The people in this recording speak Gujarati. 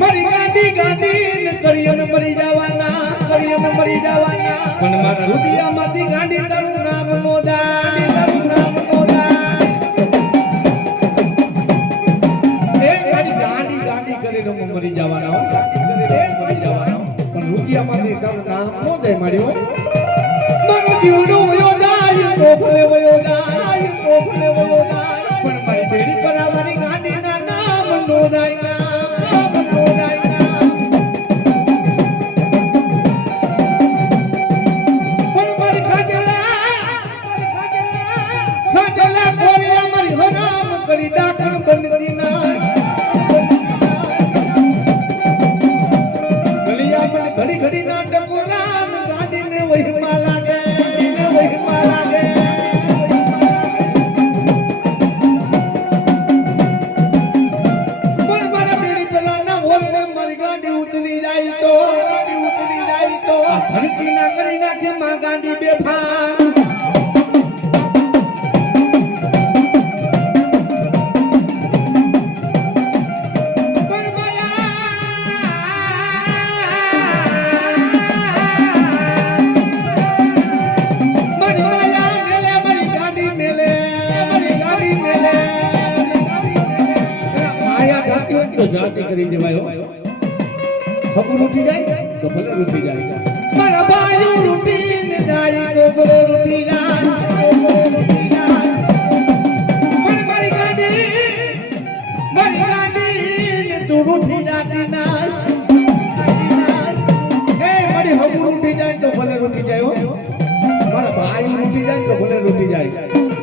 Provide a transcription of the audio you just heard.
મારી ગાડી ગાડી કરીએ ને મરી જવાના કરીએ ને મરી જવાના. પણ મારા રૂપિયામાંથી ગાડી તારું નામ નો મરી જવાના મરી જવાના પણ રૂપિયામાંથી તારું નામ નો દે મારી મારો જીવનો વયો જાય. પેલાના મરગાડી ગાડી ઉતરી જાય તો ઉતરી જાય તો ધરતી ના કરી નાખે માં ગાડી બેફા તો જાતિ કરી દેવાયો હકુ રૂટી જાય તો ભલે રૂટી જાય. મારા બાયું રૂટી ને જાય ગોગળો રૂટી જાય. રૂઠી જાય તો ભલે રૂઠી જાય જાય.